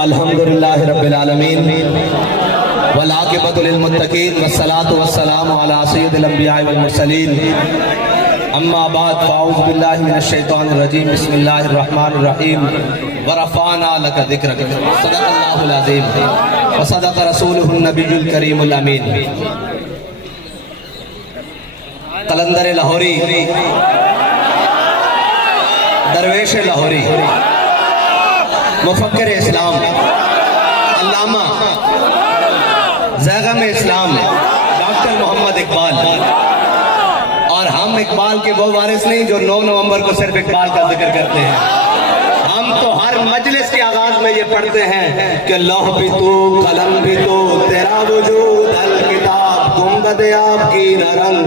الحمدللہ رب العالمین والعاقبۃ للمتقین والصلاة والسلام علی سید الانبیاء والمرسلین اما بعد فاعوذ باللہ من الشیطان الرجیم بسم اللہ الرحمن الرحیم ورفعنا لک ذکرک صدق اللہ العظیم وصدق رسولہ النبی الکریم الامین۔ قلندر لاہوری، درویش لاہوری، مفکر اسلام، علامہ زیغم اسلام ڈاکٹر محمد اقبال، اور ہم اقبال کے وہ وارث نہیں جو 9 نومبر کو صرف اقبال کا ذکر کرتے ہیں۔ ہم تو ہر مجلس کے آغاز میں یہ پڑھتے ہیں کہ لوح بھی تو، قلم بھی تو، تیرا وجود الکتاب، گنبد آب کی رنگ،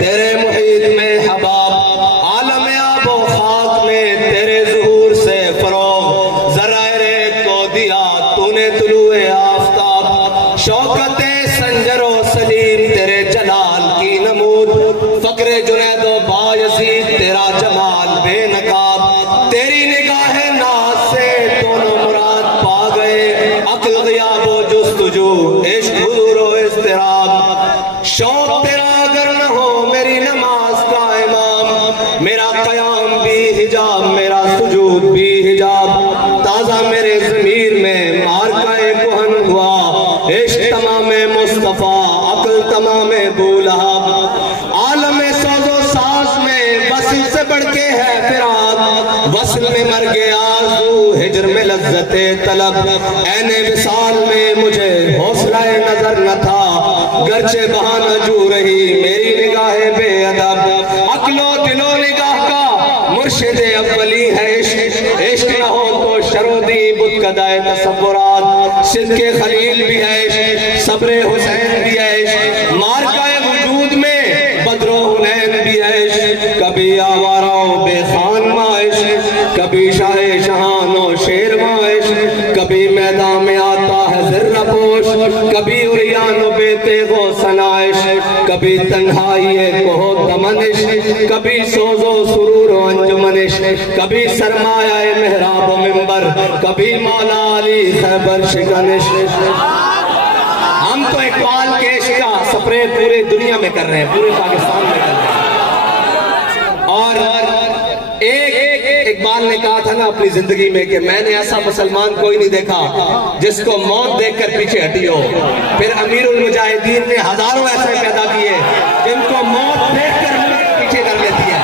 تیرے محیط میں حباب، عالم آب و خاک میں تیرے ظہور سے فروغ، ذرائع کو دیا تو نے طلوع آفتاب، شوکت سنجر و سلیم تیرے جلال کی نمود، فقر جنید و بایزید تیرا جمال بے نقاب، تیری نگاہ ناز سے دونوں مراد پا گئے، عقل غیاب و جستجو، عشق حضور و اضطراب، شوق تیرا اگر نہ ہو میری نماز کا امام، میرا قیام بھی حجاب، میرا سجود بھی حجاب، تازہ میرے ضمیر میں مارکہ کہن ہوا، عشق تمام مصطفیٰ، عقل تمام بولہب، عالم سوز و ساز میں وصل سے بڑھ کے ہے فراق، وصل میں مر گیا آرزو، ہجر میں لذت طلب، عین وصال میں مجھے حوصلہ نظر نہ تھا، گرچہ بہانہ جو رہی میری نگاہ بے ادب، عقل و دل و نگاہ کا مرشد اولی ہے عشق، عشق نہ ہو تو شرودی بت قدائے تصورات، صدق خلیل بھی ہے عشق، صبر حسین بھی ہے عشق، مارکہ وجود میں بدر و حنین بھی ہے عشق، کبھی آوارہ و بے خان ماں عشق، کبھی شاہ شہان و شیر ماں عشق، کبھی میدان میں آتا ہے ذرہ پوش، کبھی عریان و بے تیغ و ثنا عشق، کبھی تنہائی کوہ دمن عشق، کبھی سوز و سرور و انجمن عشق، کبھی سرمایہ محراب و منبر، کبھی مولا علی خیبر شکن عشق۔ ہم تو اقبال کے عشق کا سپرے پورے دنیا میں کر رہے ہیں، پورے پاکستان میں کر رہے ہیں، اور ایک اقبال نے کہا تھا نا اپنی زندگی میں کہ میں نے ایسا مسلمان کوئی نہیں دیکھا جس کو موت دیکھ کر پیچھے ہٹی ہو، پھر امیر المجاہدین نے ہزاروں ایسے پیدا کیے جن کو موت دیکھ کر پیچھے کر لیتی ہے۔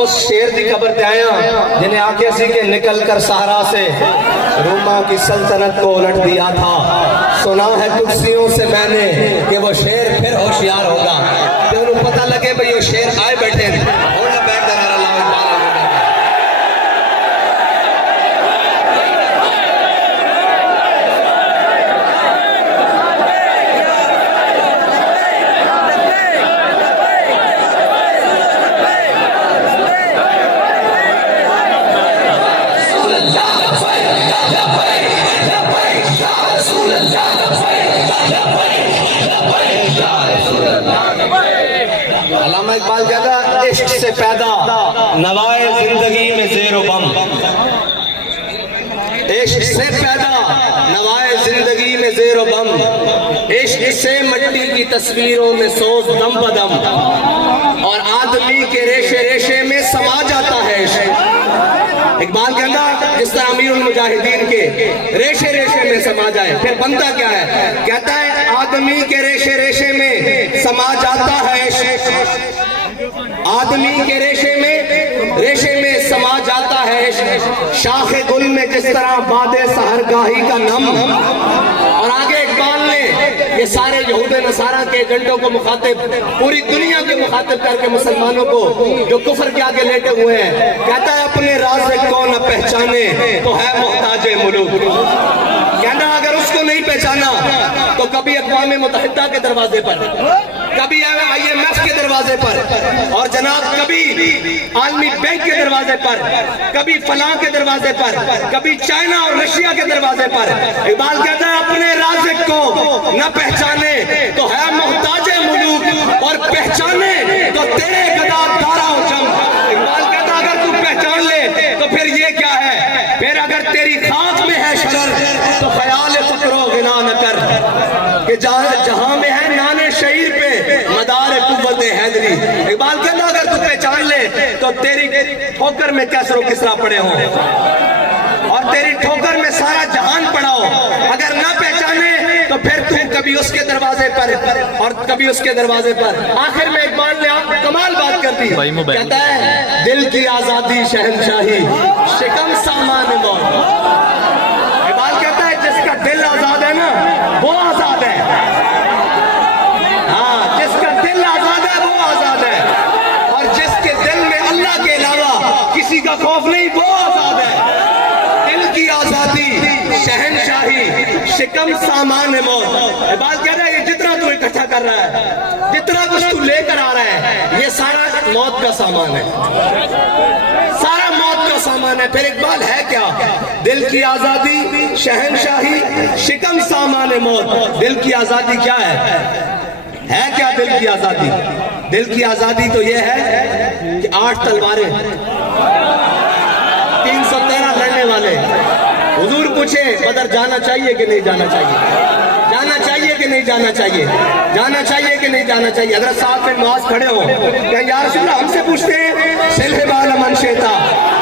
اس شیر دی قبر تے آیا جنہیں آکے اسی کے نکل کر صحرا سے روما کی سلطنت کو الٹ دیا تھا، سنا ہے کرسیوں سے میں نے کہ وہ شیر پھر ہوشیار ہوگا، کہ انہوں پتہ لگے بھئی وہ شیر آئے بیٹھے ہیں اور نہ بیٹھ در اللہ اقبال ہوگا۔ علامہ اقبال کہتا ہے عشق سے پیدا نوائے زندگی میں زیر و بم، عشق سے پیدا نوائے زندگی میں زیر و بم، عشق سے مٹی کی تصویروں میں سوز دم بدم، اور آدمی کے ریشے ریشے میں سما جاتا ہے عشق۔ اقبال کہتا جس طرح امیر المجاہدین کے ریشے ریشے میں سما جائے، پھر بنتا کیا ہے؟ کہتا ہے آدمی کے ریشے ریشے میں سما جاتا ہے عشق، آدمی کے ریشے میں سما جاتا ہے عشق، عشق شاخ گل میں جس طرح باد سحرگاہی کا نم. اور آگے اقبال نے یہ سارے یہود نصارہ کے ایجنٹوں کو مخاطب, پوری دنیا کے مخاطب کر کے مسلمانوں کو جو کفر کے آگے لیٹے ہوئے ہیں, کہتا ہے اپنے راز کو نہ پہچانے تو ہے محتاج ملوک. کہنا اگر اس کو نہیں پہچانا تو کبھی اقوام متحدہ کے دروازے پر, کبھی IMF کے دروازے پر, اور جناب کبھی عالمی بینک کے دروازے پر, کبھی فلاں کے دروازے پر, کبھی چائنا اور رشیا کے دروازے پر. اقبال کہتا ہے اپنے رازق کو نہ پہچانے تو ہے محتاج ملوک, اور پہچانے تو تیرے گدا دارا و جم. اقبال کہتا ہے اگر تو پہچان لے تو پھر یہ کیا ہے, پھر اگر تیری خاک میں ہے شرر تو خیال فکر و غنا نہ کر, کہ جہاں میں ہے نانے شعیر پہ مدار قوت حیدری. اقبال کہتا اگر تو پہچان لے تو تیری ٹھوکر میں کیسر و کسرا پڑے ہوں, اور تیری ٹھوکر میں سارا جہان پڑا ہو. اگر نہ پہچانے تو پھر تو کبھی اس کے دروازے پر اور کبھی اس کے دروازے پر. آخر میں اقبال نے آپ کمال بات کر دی, کہتا ہے دل کی آزادی شہنشاہی شکم سامان موت. اقبال کہتا ہے جس کا دل آزاد ہے نا وہ آزاد ہے. ہاں, جس کا دل آزاد ہے وہ آزاد ہے, اور جس کے دل میں اللہ کے علاوہ کسی کا خوف نہیں وہ آزاد ہے. دل کی آزادی شہنشاہی شکم سامان موت. اقبال کہہ رہا ہے یہ جتنا تو اکٹھا کر رہا ہے, جتنا کچھ تو لے کر آ رہا ہے, یہ سارا موت کا سامان ہے, سارا موت کا سامان ہے. پھر اقبال ہے کیا, دل کی آزادی شہنشاہی شکم سامان موت. دل کی آزادی کیا ہے کیا دل کی آزادی؟ دل کی آزادی تو یہ ہے کہ 8 تلواریں, 313 لڑنے والے. حضور پوچھے بدر جانا چاہیے کہ نہیں جانا چاہیے, جانا چاہیے کہ نہیں جانا چاہیے, جانا چاہیے کہ نہیں جانا چاہیے. حضرت صاحب بن معاذ کھڑے ہو کہ یا رسول اللہ ہم سے پوچھتے ہیں سلح والا من شیتا,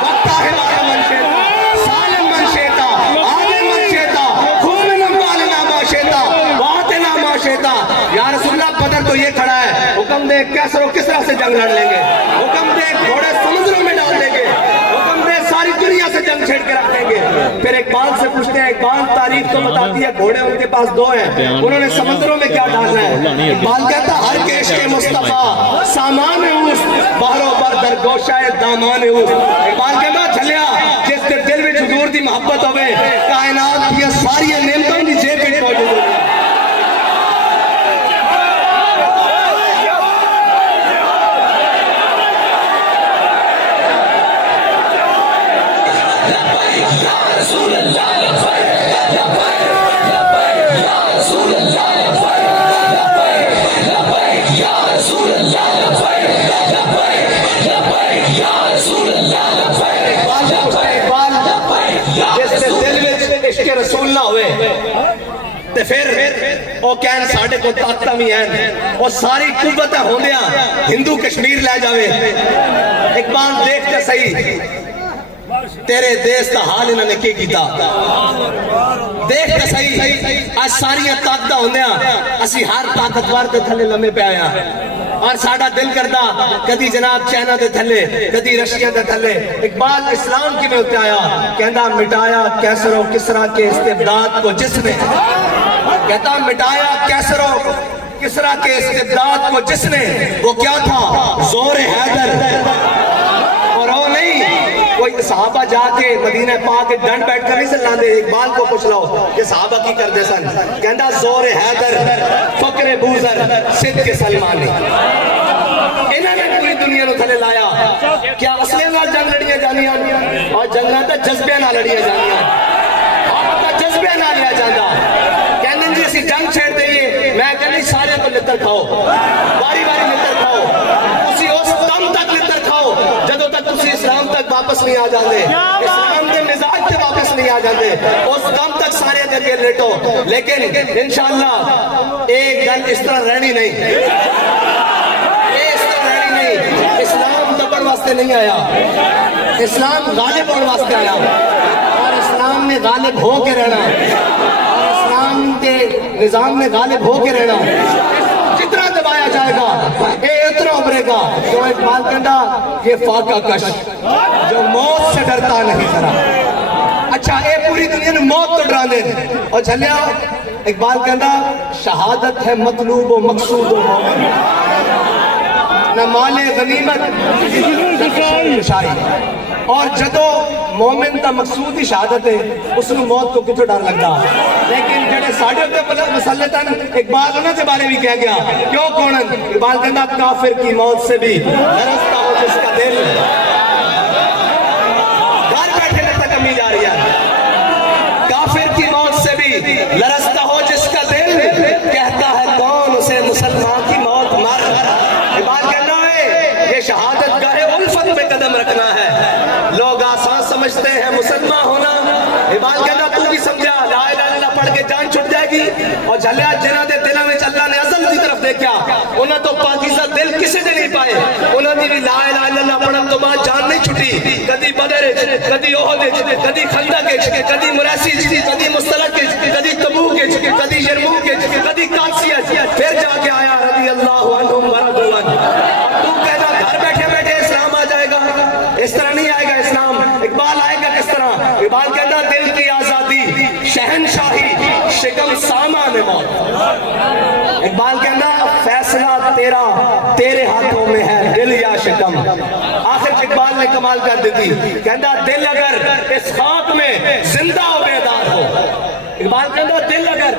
وقتہ والا من شیتا, سالم من شیتا, آدم من شیتا, خوبن والنا ما شیتا, واتنا ما شیتا. یا رسول اللہ بدر تو یہ کھڑا ہے, حکم دے کیسر و کسرا سے جنگ لڑ لیں گے, حکم دے گھوڑے سمندروں میں ڈال دیں گے, حکم دے ساری دنیا سے جنگ چھیڑ کے رکھ دیں گے. پھر اقبال سے پوچھتے ہیں, اقبال تاریخ تو بتاتی ہے گھوڑے ان کے پاس 2 ہیں, انہوں نے سمندروں میں کیا ڈالنا ہے؟ اقبال کہتا ہر کیش کے مصطفیٰ سامان اوس بہرو بر در گوشہ دامان اوس. اقبال کہتا جھلیا جس کے دل میں حضور دی محبت ہوئے کائنات یہ ساری نعمتوں دی جیب میں موجود ہوئی. رسول نہ ہوئے تے پھر او کہن ساڑھے کو طاقتہ بھی ہیں, او ساری قوتیں ہوندیاں ہندو کشمیر لے جاوے. اقبال دیکھتے صحیح تیرے دیس کا حال انہوں نے کی کیتا, دیکھتے صحیح آج ساری طاقتہ ہوندیاں اسی ہر طاقتوار دے تھلے لمحے پہ آیا, اور ساڑھا دل کردہ کدی جناب چائنا دے تھلے کدی رشیا دے تھلے. اقبال اسلام کی میں آیا, کہندہ مٹایا کیسر و کسرا کے استبداد کو جس نے, کہتا مٹایا کیسر و کسرا کے استبداد کو جس نے, وہ کیا تھا زور حیدر. اور وہ نہیں کوئی صحابہ جا کے مدینہ پاک کے ڈنڈ بیٹھ کر نہیں سلنا دے. اقبال کو پوچھ لو کہ صحابہ کی کر دے سن, کہندہ زور حیدر فقر بوزر صدق سلمانی. انہوں نے پوری دنیا نو تھلے لایا. کیا اصلے نال جنگ لڑیاں جانیاں, اور جنگاں تے جذبے نال لڑیاں جانیاں, اور جذبے نال لیا جاندا. کہندے جی اسی جنگ چھیڑ دئیے, میں کہندی سارے کو لتر کھاؤ, باری باری لتر کھاؤ, اسی اس دم تک لتر کھاؤ جدوں تک تسی اسلام تک واپس نہیں آ جاندے, اسلام دے مزاج تے واپس نہیں آ جاندے, اس دم تک سارے دے کے لیٹو. لیکن انشاءاللہ ایک گل اس طرح رہنی نہیں, اسلام دبن واسطے نہیں آیا, اسلام غالب ہونے واسطے آیا, اور اسلام نے غالب ہو کے رہنا, اور اسلام کے نظام میں غالب ہو کے رہنا. جتنا دبایا جائے گا اتنا ابھرے گا تو اقبال کہنا یہ فاقہ کش جو موت سے ڈرتا نہیں ذرا. اچھا اے پوری دنیا نے موت تو ڈرا دے اور جھلیا اقبال کہنا شہادت ہے مطلوب و مقصود و مومن نہ مال غنیمت نہ خوشائی. اور جدو مومن دا مقصود ہی شہادت ہے اس کو موت کو کتوں ڈر لگتا. لیکن جڑے ساڑھے ہوتے مسلطن اقبال انہوں کے بارے بھی کہہ گیا کیوں کونن اقبال کہنا کافر کی موت سے بھی لرزتا ہو جس کا دل. گھر بیٹھے میں تک امی جا رہی ہے. کافر کی موت سے بھی لرزتا ہو جس کا دل کہتا ہے کون اسے مسلمان کی موت مر. اقبال کہنا ہے یہ شہادت گاہ الفت میں قدم رکھنا ہے. لوگ آسان سمجھتے ہیں مسلمان ہونا. اقبال کہنا تو بھی سمجھا لا الہ الا اللہ پڑھ کے جان چھٹ جائے گی. اور جھلیا جنہ دے دلوں میں اللہ نے ازل کی طرف دیکھا انہوں تو پاکیزہ دل کسی نے نہیں پائے. انہوں نے بھی لا الہ الا اللہ پڑھن تو بعد جان نہیں چھٹی. کدی بدر کدی احد کدی خندق کدی مراسی کدی مستلق کدی تبوک کدی یرموک کدی قادسیہ پھر جا کے آیا رضی اللہ عنہم ورضوا عنہ. تو کہنا گھر بیٹھے بیٹھے اسلام آ جائے گا. اس طرح نہیں آئے گا اسلام. اقبال آئے گا کس طرح. اقبال کہتا دل کی آزادی شہنشاہی شکم سامان موت. اقبال کہنا فیصلہ تیرا تیرے ہاتھوں میں ہے دل یا شکم. آخر اقبال نے کمال کر دیتی کہتا دل اگر اس خاک میں زندہ و بیدار ہو. اقبال کہتا دل اگر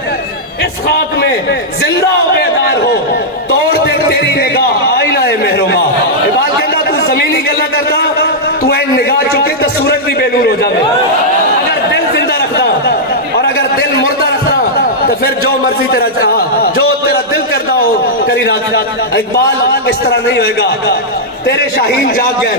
اس خاک میں زندہ و بیدار ہو توڑ دے تیری نگاہ آئینہ مہرباں. اقبال کہتا تو زمینی گلہ کرتا تو این نگاہ چکے تو سورج بھی بے نور ہو جائے. اگر دل زندہ رکھتا اور اگر دل مردہ رکھتا تو پھر جو مرضی تیرا چاہا جو تیرا دل کرتا ہو کری رات. اقبال اس طرح نہیں ہوئے گا. تیرے شاہین جاگ گئے.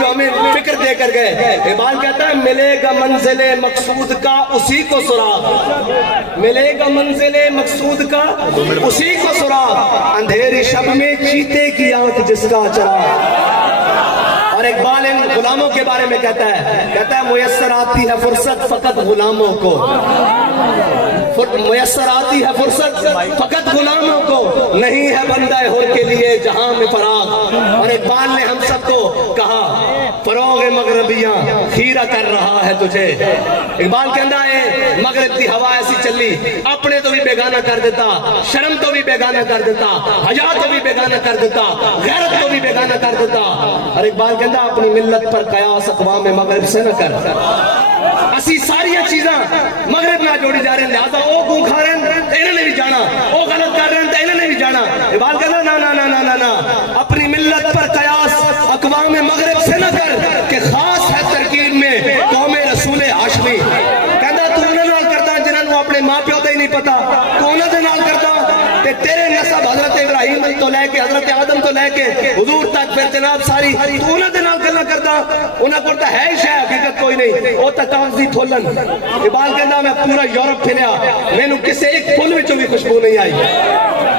جو ہمیں فکر دے کر گئے. اقبال کہتا ہے ملے گا منزل مقصود کا اسی کو سراغ. ملے گا منزل مقصود کا اسی کو سراغ اندھیری شب میں چیتے کی آنکھ جس کا چراغ. اور اقبال ان غلاموں کے بارے میں کہتا ہے میسر آتی ہے فرصت فقط غلاموں کو. میسر آتی ہے فرصت فقط غلاموں کو نہیں ہے بندہ حر کے لیے جہاں میں فراغ. اور اقبال نے ہم سب کو کہا فروغ مغربیاں خیرہ کر رہا ہے تجھے. اقبال کہتا ہے مغرب کی ہوا ایسی چلی اپنے تو بھی بیگانہ کر دیتا شرم تو بھی بیگانہ کر دیتا حیا تو بھی بیگانہ کر دیتا غیرت تو بھی بیگانہ کر دیتا. اور اقبال کہتا اپنی ملت پر قیاس اقوام مغرب سے نہ کر. اسی ساری چیزاں مغرب نہ جوڑی جا رہے ہیں لہذا وہ گوں کھا رہے ہیں انہوں نے بھی جانا وہ غلط کر رہے ہیں انہوں نے بھی جانا. اقبال کہتا نا نا نا نا نا اپنی ملت پر قیاس اقوام مغرب سے نہ کر کہ خاص ہے ترکیب میں قوم رسول ہاشمی. کہتا تو انہوں نے کرتا جنہوں اپنے ماں پیو کا ہی نہیں پتا تو انہوں نے نال کرتا کہ تیرے نسب حضرت ابراہیم تو لے کے حضرت آدم تو لے کے حضور تک پھر جناب ساری تو انہوں نے نال گلا کرتا. انہوں کو ہے ہی شاید حقیقت کوئی نہیں وہ تو کاغذی پھولن. اقبال کہتا میں پورا یورپ پھریا میں نے کسے ایک پھول میں بھی خوشبو نہیں آئی.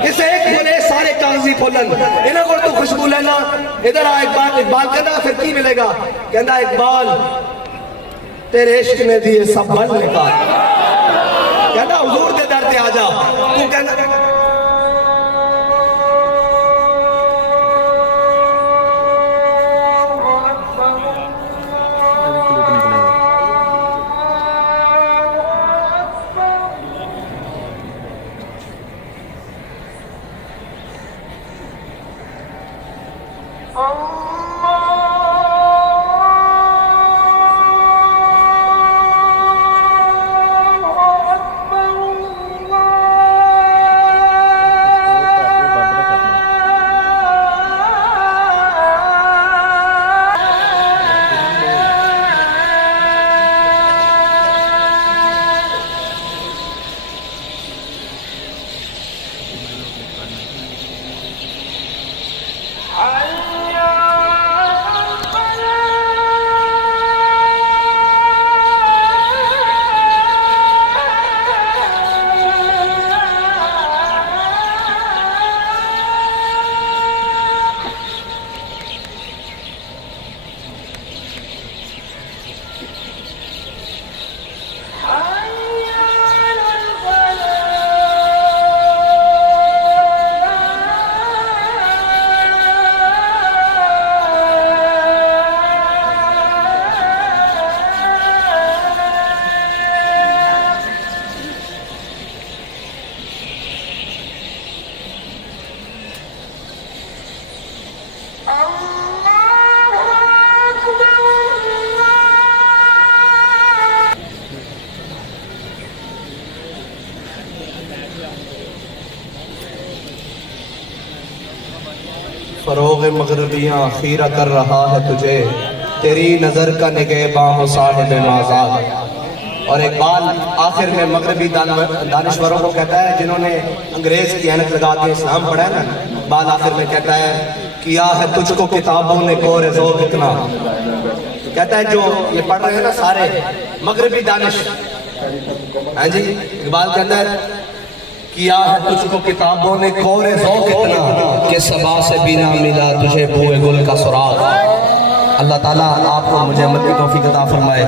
کسے ایک پھولے سارے کاغذی پھولن انہوں کو تو خوشبو لینا ادھر آ. اقبال کہتا پھر کی ملے گا. کہتا اقبال تیرے عشق میں دیے سب بل نکال. کہتا حضور دے در تے آ جا. تو کہتا Allah فروغ مغربیاں خیرہ کر رہا ہے تجھے، تیری نظر کا نگہباں ہو صاحب آزاد۔ اور اقبال آخر میں مغربی دانشوروں کو کہتا ہے جنہوں نے انگریز کی اینک لگا کے اسلام پڑھا ہے نا، اقبال آخر میں کہتا ہے کیا ہے تجھ کو کتابوں نے کور ذوق اتنا، کہتا ہے جو یہ پڑھ رہے ہیں نا سارے مغربی دانش، ہاں جی، اقبال کہتا ہے کیا ہے تجھ کو کتابوں نے کور ذوق اتنا کہ صبا سے بھی نہ ملا تجھے بوئے گل کا سراغ۔ اللہ تعالیٰ آپ کو مجھے عمل کی توفیق عطا فرمائے۔